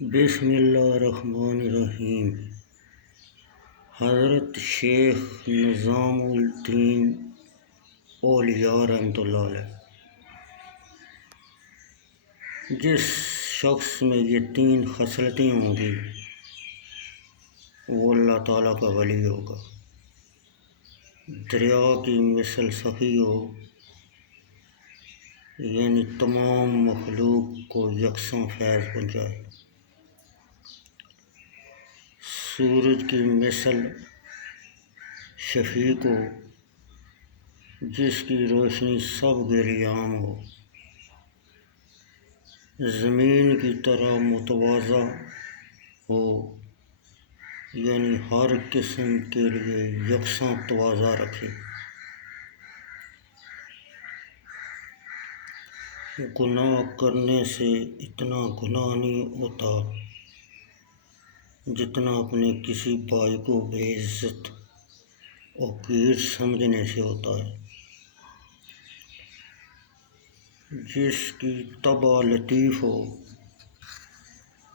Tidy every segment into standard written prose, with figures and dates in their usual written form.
بسم اللہ الرحمن الرحیم۔ حضرت شیخ نظام الدین اولیاء رحمۃ اللہ علیہ، جس شخص میں یہ 3 خصلتیں ہوں گی وہ اللہ تعالیٰ کا ولی ہوگا۔ دریا کی مثل سخی ہو، یعنی تمام مخلوق کو یکساں فیض پہنچائے۔ سورج کی مثل شفیق ہو، جس کی روشنی سب کے لیے عام ہو۔ زمین کی طرح متواضع ہو، یعنی ہر قسم کے لیے یکساں تواضع رکھے۔ گناہ کرنے سے اتنا گناہ نہیں ہوتا جتنا اپنے کسی بھائی کو بے عزت اور حقیر سمجھنے سے ہوتا ہے۔ جس کی طبع لطیف ہو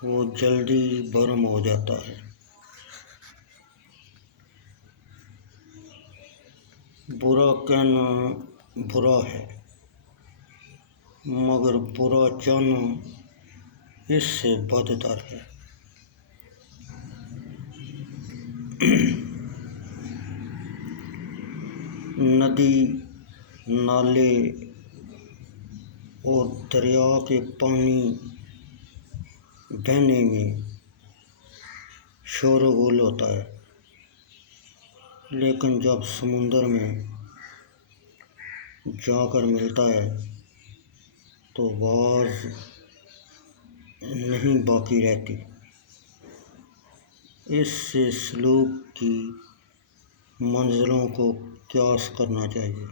وہ جلدی برہم ہو جاتا ہے۔ برا کہنا برا ہے، مگر برا چاہنا اس سے بدتر ہے۔ ندی، نالے اور دریا کے پانی بہنے میں شور و غل ہوتا ہے، لیکن جب سمندر میں جا کر ملتا ہے تو آواز نہیں باقی رہتی۔ اس سے سلوک کی منزلوں کو قیاس کرنا چاہیے۔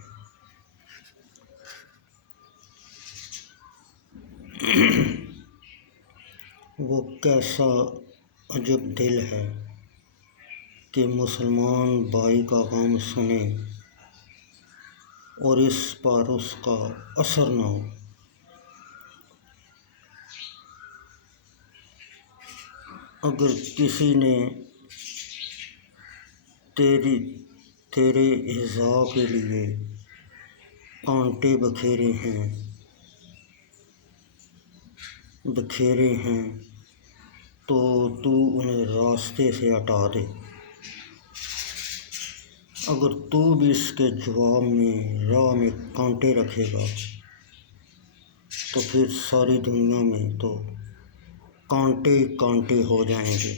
وہ کیسا عجب دل ہے کہ مسلمان بھائی کا غم سنے اور اس پر اس کا اثر نہ ہو۔ اگر کسی نے تیرے ایذاء کے لیے کانٹے بکھیرے ہیں تو تو انہیں راستے سے ہٹا دے۔ اگر تو بھی اس کے جواب میں راہ میں کانٹے رکھے گا تو پھر ساری دنیا میں تو کانٹے ہو جائیں گے۔